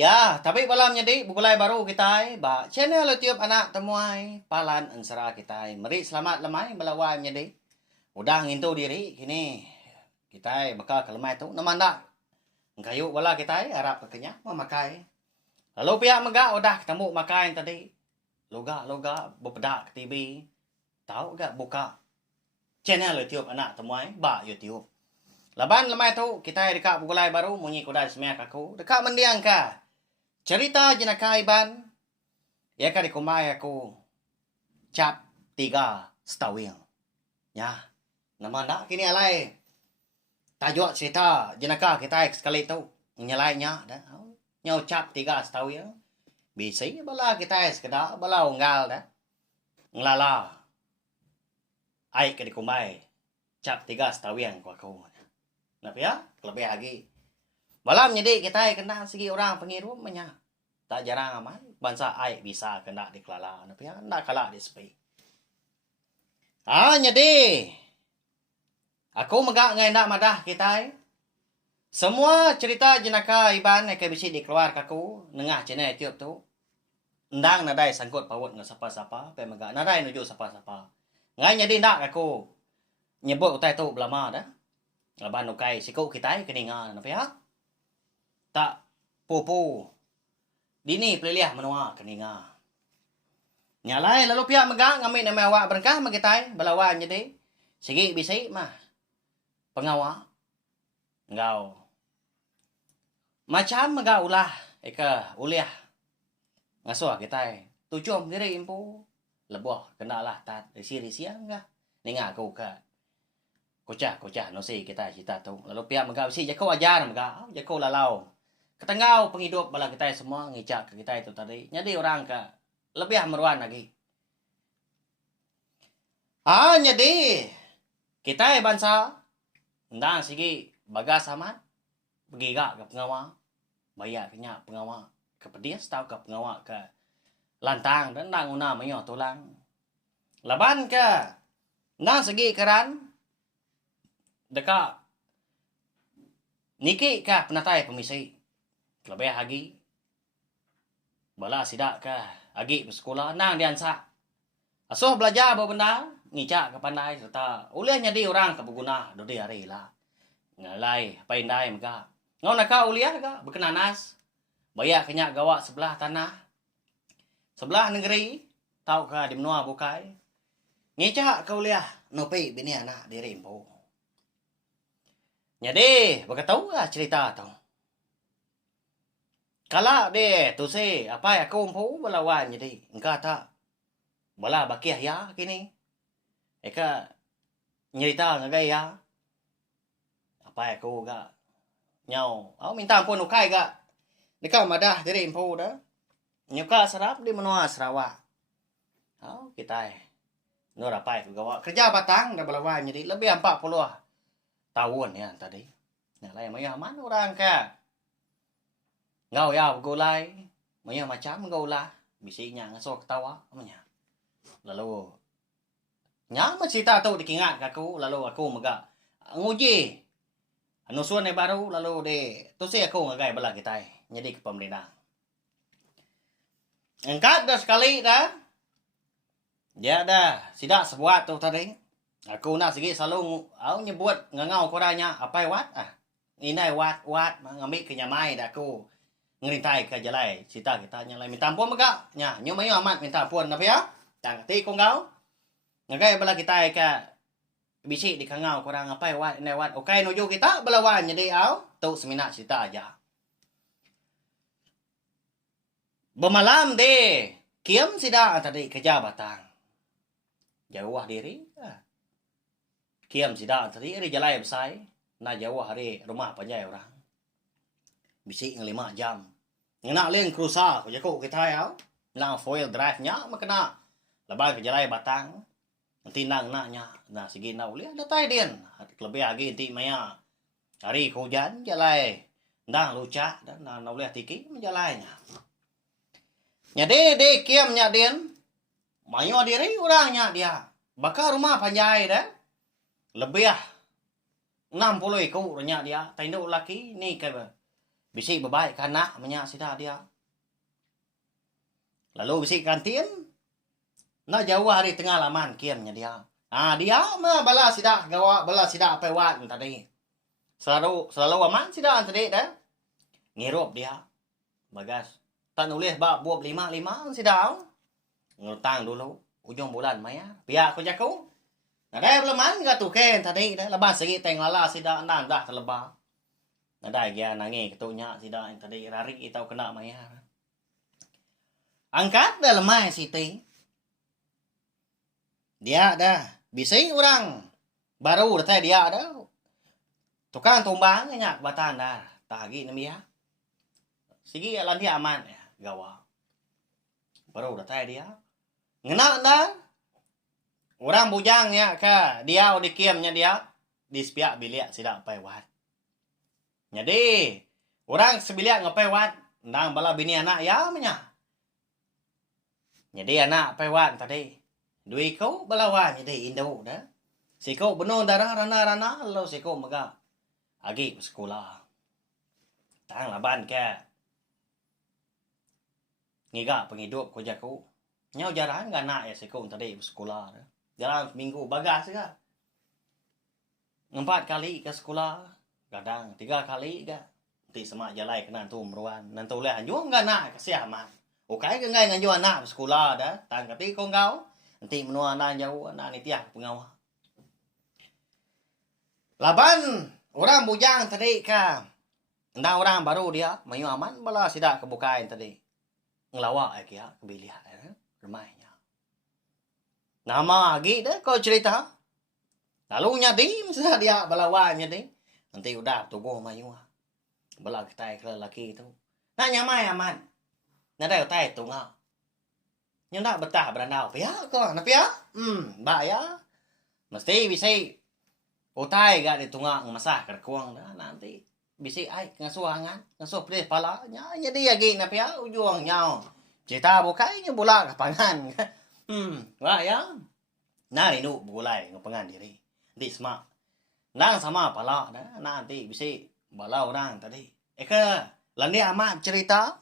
Ya, tapi malamnya di bukulai baru kita ba channel YouTube anak temuai palan ansara kita. Mari selamat lemai belawanya di. Udah ngintu diri kini kita bakal ke lemai tu namanda. Kayu bala kita harap katanya memakai. Lalu pihak mega udah ketemu makai tadi. Loga bepedak ke TV. Tahu gak buka channel YouTube anak temuai ba YouTube. Laban lemai tu kita dekat bukulai baru munyi kuda semek aku. Dekat mendiang ka. Cerita jenaka iban. Ya ka dikumai aku. Cap 3 setawil. Ya. Nama nak kini alai. Tajuk cerita jenaka kita sekali tu. Nyalainya dah. Nyau cap 3 setawil. Bisi bala kita sekedar bala unggal dah. Ngelala. Ai ka dikumai. Cap 3 setawil ku aku. Kenapa ya? Lebih lagi. Malam jadi kita kena segi orang pengirum punya. Tak jarang amat. Bangsa ai bisa kena dikelala. Kenapa ya? Nak kalah di sepi. Jadi. Aku megak ngai nak madah kita. Semua cerita jenaka iban yang bisa dikeluar kaku. Nengah channel YouTube tu. Ndang nadai sangkut pawut dengan siapa-siapa. Pai megak nadai nuju siapa-siapa. Ngai jadi nak aku. Nyebut utai tu belama dah. Laban ukai siku kita keningan apa ya? Tak pupu. Dini peliliah menua keningan. Nyalai lalu pihak megang ngambil nama awak berkah magitai balawan jadi. Sigi bisi mah. Pengawak. Engkau. Macam megak ulah eka uliah. Ngasuh kita. Tujum diri impu. Lebuh kenalah tat risi-risian enggak. Ninga aku ka. Kocah no si kita cerita tu. Lalu pihak megah si jako ajar megah, jako lalau. Ketengau penghidup bala kita semua ngicak ke kita itu tadi. Jadi orang ke lebih meruan lagi. Jadi kita bangsa ndang sigi bagas amat pergi gak ke pengawal. Bayar kenyak pengawal ke pedis tau ke pengawal ke lantang dan ndang una menyo tulang. Laban ke ndang segi keran dekat niki kah penatai pemisi lebih lagi bala sidak kah agi bersekolah nang diansa asuh belajar apa benda ngicak ke pandai serta uliahnya di orang ke berguna do di hari lah ngalai pandai mega ngau nak uliah ka berkenanas bayar kenyak gawak sebelah tanah sebelah negeri tau ka di menua bukai ngicak ke uliah nopi bini anak diri empu. Jadi, beritahu lah cerita tu. Kalau deh, tu si, apa ya aku umpu balawan jadi. Engkau tak, bala bakiah ya kini. Eka, nyerita ngagai ya. Apa ya aku gak, nyau. Aku minta ampun ukai gak. Dekat madah diri umpu dah. Nyuka serap di menua Sarawak. Oh, kita nur apa ya gawak. Kerja batang dah balawan jadi. Lebih 40 tahun ya tadi. Nah, lain maya mana orang ka? Ngau ya begulai. Maya macam gaulah. Bisinya ngasok ketawa amanya. Lalu nyang cerita tu dikingat aku lalu aku mega nguji. Anu suan baru lalu de tu si aku ngagai bala kita. Jadi ke pemerintah. Engkat dah sekali dah. Dia dah sidak sebuat tu tadi. Aku nak segi selalu aku nyebut ngangau koranya apa wat inai wat ngambil ke nyamai dah aku ngerintai ke jalai cita kita nyalai minta ampun mega nya nyumai amat minta ampun apa ya tang ti ko ngau ngagai bala kita ke bisi di kangau korang apa wat inai wat okai nuju kita belawan jadi au tu semina cerita aja bemalam deh kiam sida tadi kerja batang jauh diri kiam sida tadi ada jalai besai na jauh hari rumah panjai orang bisi ng 5 jam ngena len cruiser ko jako kita ya lang foil drive nya makena labang ke jalai batang nanti nang nya na sige na uli ada tai din lebih lagi nanti maya hari hujan jalai ndang luca dan na uli tiki menjalainya nya de kiam nya din mayo diri orangnya dia bakal rumah panjai dah lebih 60 ekor nya dia tinduk laki ni ke Bisi babaik ke anak menya sida dia. Lalu bisi kantin. Na jauh hari tengah laman kiamnya dia. Dia mah bala sida gawa bala sida pewat tadi. Selalu aman sida tadi dah. Ngirup dia. Bagas. Tak nulis bab buat 5 sida. Ngutang dulu. Ujung bulan maya. Pihak ko jaku. Nadai belum man ga tuken tadi dah. Lepas segi teng lala sida nan dah terlebah. Nadai dia nangi ketunya sida yang tadi rarik itau kena maya. Angkat dah lemah siti. Dia dah bising orang baru dah dia dah. Tukang tumbang nyak batan dah. Tahagi namia. Sigi alan dia aman ya gawa. Baru dah dia. Ngena dah. Orang bujangnya ka dia dikiamnya dia di sepiak bilik sida paiwat. Jadi orang sebilik ngapaiwat ndang bala bini anak ya menya. Jadi anak paiwat tadi. Dui kau balawan jadi Indo dah. Si kau benar darah rana lo si kau maga agi sekolah. Tang laban ke. Ngiga penghidup ko jaku. Nyau jarang ga nak ya si kau tadi sekolah dah. Jarang minggu bagas ka. 4 kali ke sekolah. Kadang 3 kali ka. Nanti semak jalai kena tu meruan. Nanti oleh anjuang ga nak kasiah mah. Okay ke ngai nganju anak sekolah dah. Tang kati kau ngau. Nanti menua anak jauh anak ni tiah pengawal. Laban orang bujang tadi ka. Ndang orang baru dia mayu aman bala sida kebukain tadi. Ngelawak ai kia kebiliah remainya. Nama lagi dah kau cerita. Lalu nyadi masa dia balawan nyadi. Nanti udah tubuh mayu. Bala kita ke lelaki tu. Nak nyamai aman. Nadai utai tunggal. Nyak betah berandau. Pia ko, na pia? Ba ya. Mesti bisa utai ga di tunggal masah kerkuang dah nanti. Bisa ai ngasuangan, ngasuh pres pala nya jadi lagi na pia ujung nyau. Cerita bukai nya bola kapangan. Ba ya. Nah rindu bulai ngapangan diri. Nanti semak. Nang sama pala dah nanti bisa bala orang tadi. Eka landi amat cerita.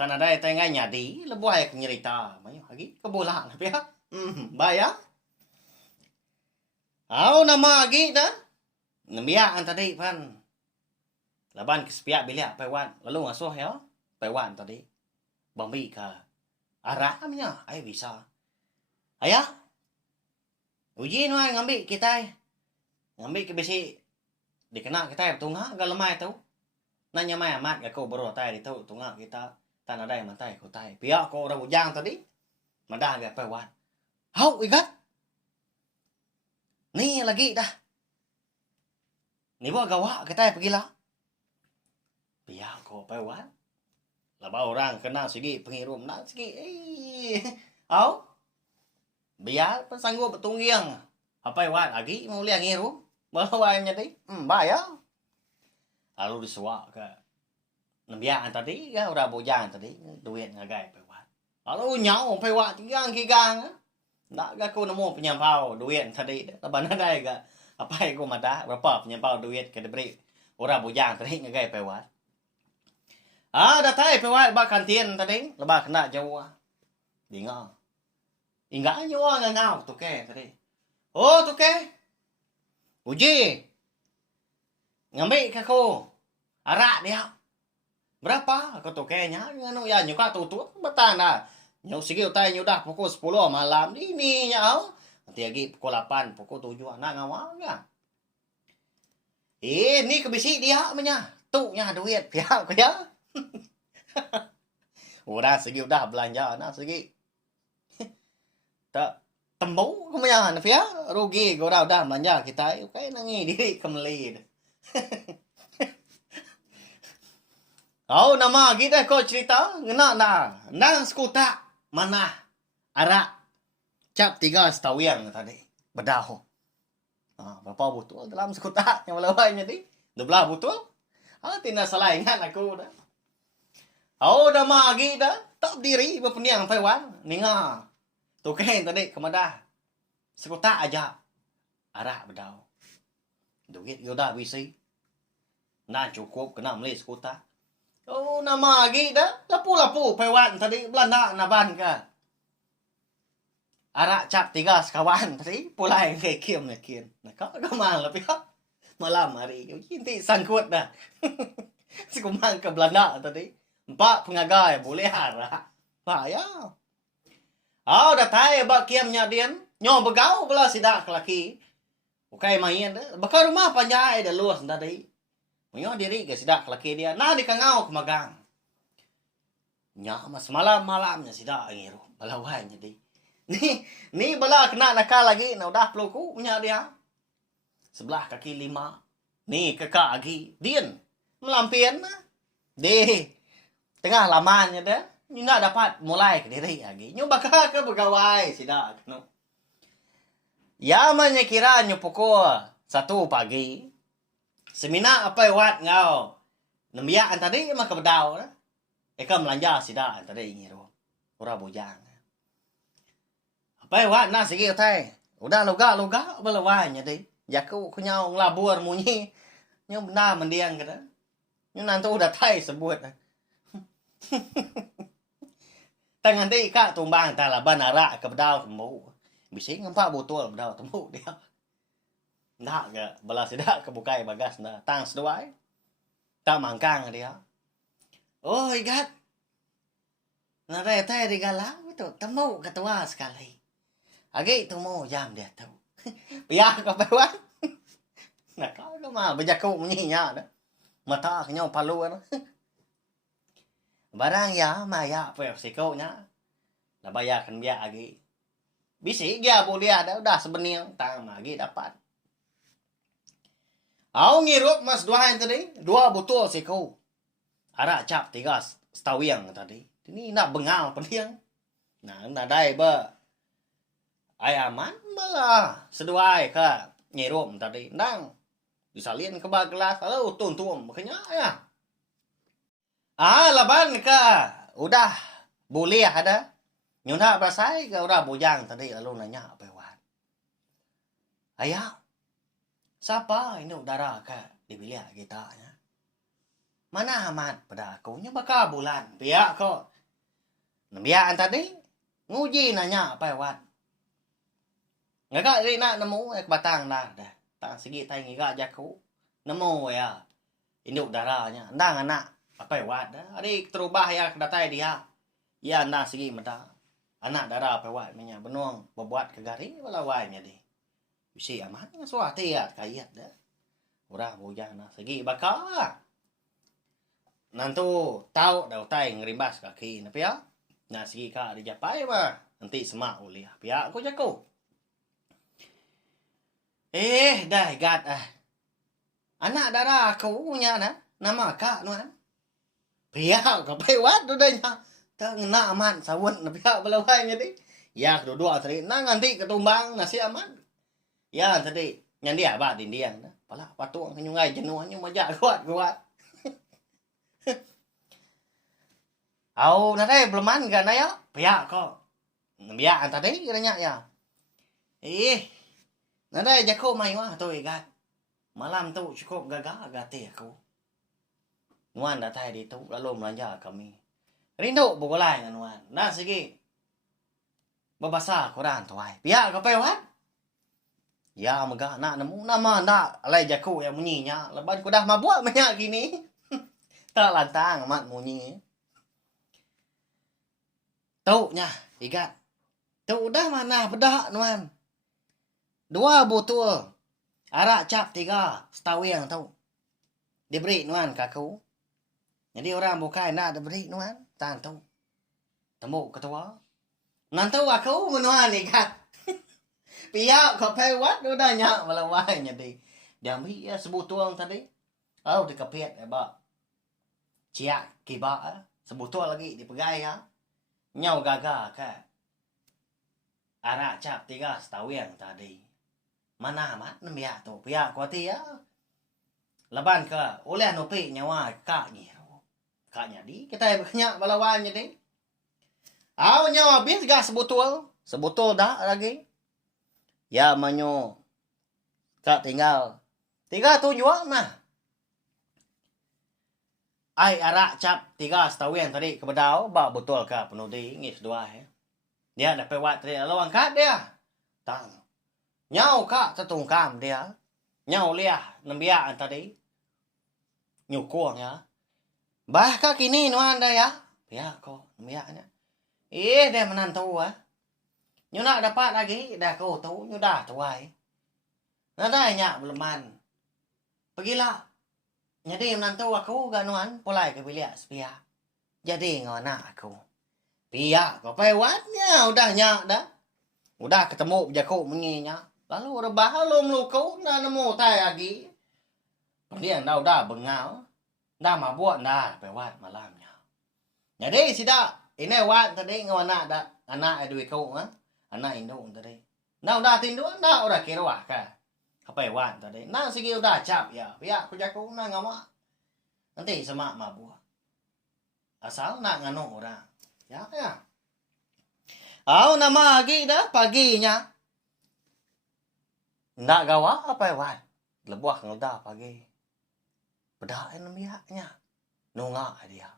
Tanah daya tengah nyadi, lebuai nyerita. Mayu lagi kebola na pia. Baya. Au nama lagi dah. Nambia tadi pan. Laban ke sepiak bilik paiwan. Lalu ngasuh ya. Paiwan tadi. Bambi ka. Aramnya ai bisa. Ayah. Uji nuai ngambil kita. Ngambil ke besi. Dikena kita tunga galemai tu. Nanya mai amat ga kau baru tai di tu tunga kita. Tanah dai mantai ko tai. Pihak ko orang bujang tadi. Mandah ga paiwan. Hau igat. Ni lagi dah. Ni buat gawa kita pergilah. Pihak ko paiwan. Laba orang kena segi penghirum nak segi. Au. Biar pensanggup betunggiang. Apa iwan lagi mau liang ngirum. Balawanya tadi. Bayar. Lalu disuak ke. Nambiaan tadi kan udah bujang tadi duit ngagai pewat. Lalu nyau pewat tigang. Nak ga ko nemu penyampau duit tadi. Laban ada ga apa ko mada berapa penyampau duit ke diberi orang bujang tadi ngagai pewat. Datai pewat ba kantin tadi lebah kena jauh. Bingung. Ingat nyawa ngau tu ke tadi. Oh tu ke. Uji. Ngambil ke ko. Arak dia. Berapa? Aku tu kayaknya nganu ya nyuka tutut betan dah. Nyau sige utai nyudah pukul 10 malam ini nyau. Nanti lagi pukul 8, pukul 7 anak ngawal ya. Ni kebisi dia menya. Tu nya duit pihak ko ya. Udah sige udah belanja nak sige. Tak tembu kumanya na pihak rugi gora udah belanja kita. Okay nangi diri kemeli. Oh nama kita kau cerita ngena na nang skuta mana arak cap 3 setawang tadi bedah. Berapa botol dalam skuta yang melawainya di 12 botol. Tidak salah ingat aku dah. Oh nama kita tak diri berpeniang paiwan ninga. Tuken tadi kemada skuta aja arak bedah. Duit udah bisi. Nah cukup kena beli skuta. Oh, nama lagi dah. Lapu-lapu pewan tadi Belanda naban ka. Arak cap 3 sekawan tadi pulai ke kiem ne kien. Nah, kau kemana pihak? Malam hari. Inti sangkut dah. Sekumang ke Belanda tadi. 4 pengagai boleh harak. Pak ya. Oh, dah tahu bak kiamnya dian. Nyo begau belah sidak laki. Bukai main dah. Bakal rumah panjai dah luas tadi. Menyo diri ke sidak laki dia. Nah di kangau ke magang. Nya mas malam-malamnya sidak ngiru. Balawainya di. Ni bala kena nakal lagi. Nah udah peluku punya dia. Sebelah kaki 5. Ni kakak lagi. Dian. Melampian na. Di. Tengah lamanya dah. Ni nak dapat mulai ke diri lagi. Nyo bakal ke pegawai sidak. No. Ya manya kira nyo pukul 1 pagi. Semina apa wat ngau. Nambia tadi mah kebedau dah. Eka melanja sidak tadi ngiru. Ora bujang. Apa wat na sige tai. Udah loga belawanya deh. Jaku kunyau ngelabur munyi. Nyo benar mendiang kata. Nyo nanti udah tai sebut. Tangan deh kak tumbang tala banara kebedau temu. Bisa ngempak botol bedau temu dia. Ndak ke belas tidak kebukai bagas na tang seduai. Tak mangkang dia. Oh, igat. Nare teh di galau itu temu ketua sekali. Agi temu jam dia tu. Biar kau pewan. Nak kau mah bejaku menyinya dah. Mata kenyau palu dah. Barang ya maya pe siko nya. Dah bayar kan biar agi. Bisi dia boleh ada udah sebenarnya tang lagi dapat. Aku ngirup mas 2 yang tadi. 2 botol siko. Arak cap 3 setawiang tadi. Ini nak bengal pendiang. Nah, nak dai ba. Ai aman malah seduai ka ngirup tadi. Nang disalin ke bak gelas. Lalu tuntum makanya ya. Laban ka. Udah boleh ada. Nyuna berasai ke udah bujang tadi lalu nanya apa wan. Ayah. Siapa ini udara ke di bilik kita ya? Mana amat pada aku nya bakal bulan pihak kok. Nambian tadi nguji nanya apa wan. Ngagak ri nak nemu batang dah dah. Tak segi tai ngigak jaku. Nemu ya. Ini udaranya. Ndang anak apa wan dah. Adik terubah ya kedatai dia. Ya nak segi meda. Anak darah apa wan nya benuang berbuat kegari wala wainya di. Bisi aman suati ya kayat dah. Urang bujang na segi bakal. Nantu tahu dah tai ngerimbas kaki na pia. Na segi ka di japai mah nanti semak uliah. Pia aku jaku. Dah gat anak darah aku punya na nama kak nuan. Pia ka pai wat do nya. Tak ngena aman sawun na pia belawai nya di. Ya dua tadi nang nanti ketumbang nasi aman. Ya tadi nyandi apa dindiang dah. Pala patung nyungai jenuhnya majak kuat. Au nare belum kan na ya. Pia kok. Biar tadi kiranya ya. Nare jago mai wah tôi gat. Malam tu cukup gagah aku. Nuan dah tai di tu lalu melanja kami. Rindu bukulai dengan nuan. Nah segi. Babasa Quran tuai. Pia kau pewat. Ya megah nak nemu nama nak alai jaku yang munyinya. Leban ku dah mabuk banyak gini. Tak lantang amat munyi. Tau nya igat. Tau dah mana bedak nuan. 2 botol. Arak cap 3 setawiang tau. Diberi nuan kaku. Jadi orang bukai nak diberi nuan. Tan tau. Temu ketua. Nanti aku menuan igat. Pihak kau pewat udah nyak melawainya di. Dami ya sebutul tadi. Oh dikepit ya ba. Ciak kiba sebutul lagi dipegai ya. Nyau gaga ka. Arak cap 3 setawiang tadi. Mana amat nambia tu pihak kau ti ya. Leban ke oleh nopi nyawa kak ngiru. Kaknya di kita banyak melawainya di. Nyawa habis gas sebutul. Sebutul dah lagi. Ya manyo tak tinggal 3 tujuan mah. Ai arak cap 3 setawian tadi kebedau, ba betul ke penuh di ngis dua ya. Dia dapat wat tadi lalu angkat dia. Tang. Nyau ka tetungkam dia. Nyau liah nembia tadi. Nyukuang ya. Bah ka kini nuan dah ya. Ya ko nembianya. Dia menantu ah. Nyu nak dapat lagi dah kau tu nyu dah tuai. Nada nyak beleman. Pergilah. Jadi menantu aku ganuan pulai ke bilik sepia. Jadi ngona aku. Pia kau pewatnya udah nyak dah. Udah ketemu jaku menginya. Lalu rebah lu melukau na nemu tai lagi. Kemudian dah bengal. Dah mabuk dah pewat malamnya. Jadi sida ini wat tadi ngona dah anak edui kau ha. Anak indung tadi. Dah tindu dah udah kira wah ka. Apa wan tadi. Nah sige udah cap ya. Ya aku jaku na ngama. Nanti semak mabuk. Asal nak nganu orang. Ya ya. Nama lagi dah paginya. Ndak gawa apa wan. Lebuah ngelda pagi. Bedain biaknya. Nunga dia.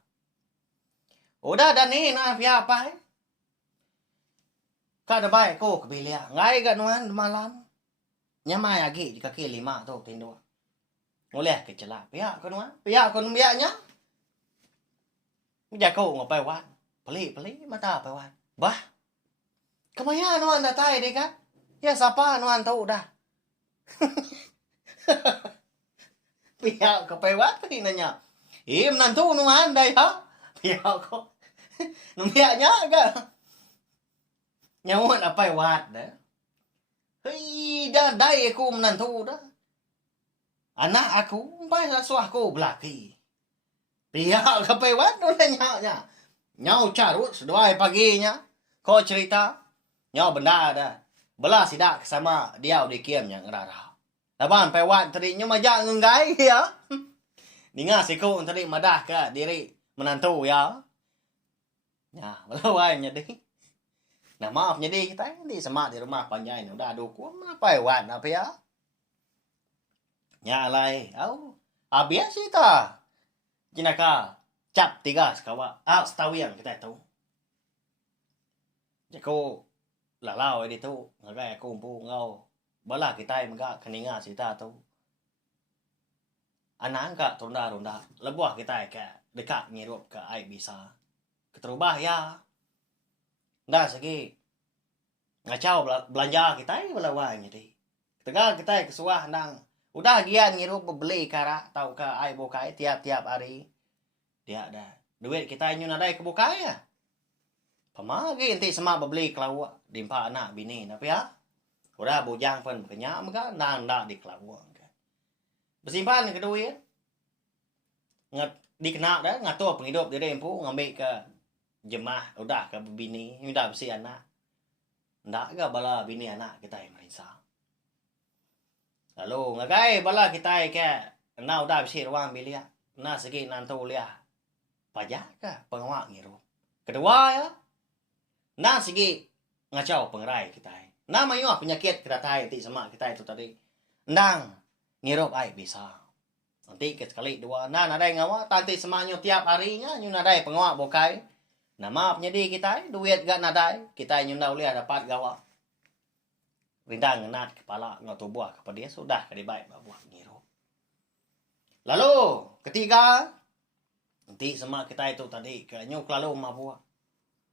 Udah dan ni na pihak apa Kada baik ko kebilia. Ngai ganuan malam. Nyamai lagi jika ke 5 tu tindu. Ngoleh ke celah. Pihak ganuan. Pihak kon biaknya. Jago ngapai wan. Peli mata apa wan. Bah. Kemaya nuan dah tai deh kan? Ya siapa nuan tahu dah. Pihak kapai wan ni nanya. Menantu nuan dah ya. Pihak ko. Numbiaknya agak. Nyawon apa wat dah. Hei dah dai aku menantu dah. Anak aku pai rasuah aku belaki. Pihak kapai wat udah nyanya. Nyau carut seduai paginya. Kau cerita. Nyau benda dah. Belah sidak sama dia udah kiam yang ngerara. Laban pai wat tadi nyu majak ngenggai ya. Ninga siku tadi madah ke diri menantu ya. Ya, belawai nyadi. Nah maaf jadi kita di semak di rumah panjang udah dukung apa hewan apa ya nyalai abias kita jinaka cap 3 sekawa setawian kita tahu jako lalau di tu ngagai aku umpu ngau bala kita mga keninga sita tu anak ka ronda lebuah kita ke dekat ngirup ke ai bisa keterubah ya. Dah segi ngacau belanja kita belawanya deh. Tegal kita kesuah nang udah gian ngiru beli kara tau ka ai bokai tiap hari. Dia ada duit kita nyuna dai ke bokai ya. Pamagi enti semak beli kelau dimpa anak bini tapi ya. Udah bujang pun kenya maka nang dak di kelau. Bersimpan ke duit. Ngat dikena dah ngatur penghidup diri empu ngambil ke jemah udah ke bini udah besi anak ndak ga bala bini anak kita yang merisa lalu ngagai bala kita ke na udah besi ruang bilia na segi nantu lia pajak ka pengawak ngiru kedua ya na segi ngacau pengerai kita na mayu penyakit kedatai ti sama kita itu tadi ndang ngirup ai bisa nanti sekali dua na nadai ngawa tanti semanyo tiap harinya nyu nadai pengawak bokai. Nah maaf jadi kita duit gak nadai kita nyunda uliah dapat gawa rindang ngenat kepala ngatu buah kepada dia sudah kadibai buah ngiru. Lalu ketiga nanti sama kita itu tadi ke nyuk lalu mabuah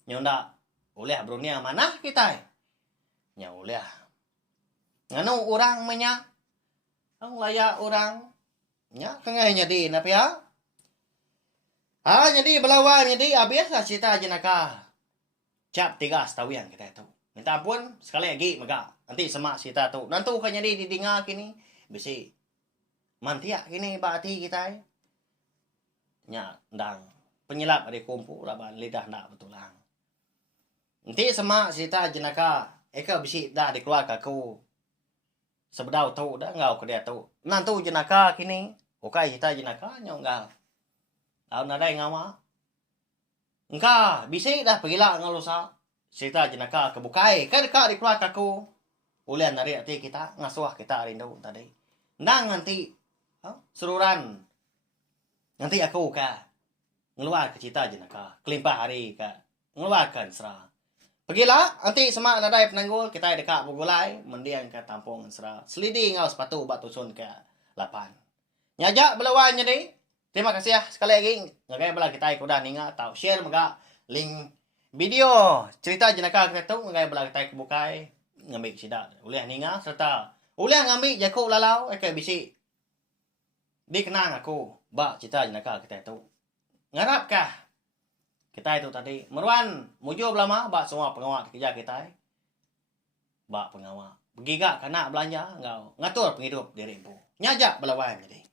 nyunda uliah brunia mana kita nya uliah nganu orang menya ang layak orang nya kengai jadi napi ya. Jadi belawan jadi habis lah cerita jenaka. Cap 3 setawian kita itu. Minta ampun sekali lagi maka nanti semak cerita tu. Nanti kan jadi didengar kini bisi mantia kini berarti kita. Nya ndang penyelap ada kumpul laban lidah ndak betulang. Nanti semak cerita jenaka eka bisi dah dikeluarkan aku. Sebedau tu dah ngau ke dia tu. Nanti jenaka kini okai cerita jenaka nyong ngau. Tahu nadai ngama. Engka bisi dah pergilah ngalusa. Cerita jenaka kebukai. Kan dekat dikeluar kaku. Ulian nari hati kita ngasuh kita rindu tadi. Nang nanti seruran. Nanti aku ka ngeluar ke cita jenaka. Kelimpah hari ka ngeluarkan sera. Pergilah, nanti semak nadai penanggul, kita dekat Bugulai, mendiang ke tampung sera. Selidi ngau sepatu bat tusun ke 8. Nyajak belawan jadi. Terima kasih ya sekali lagi. Ngagai bela kita kuda ninga tau share maga link video cerita jenaka kita tu ngagai bela kita kebukai ngambil sidak. Ulih ninga serta ulih ngambil jaku lalau ke bisi. Dikenang aku bak cerita jenaka kita tu. Ngarapkah kita itu tadi meruan mujo belama bak semua pengawal kerja kita bak pengawal pergi gak kena belanja ngau ngatur penghidup diri ibu nyajak belawan jadi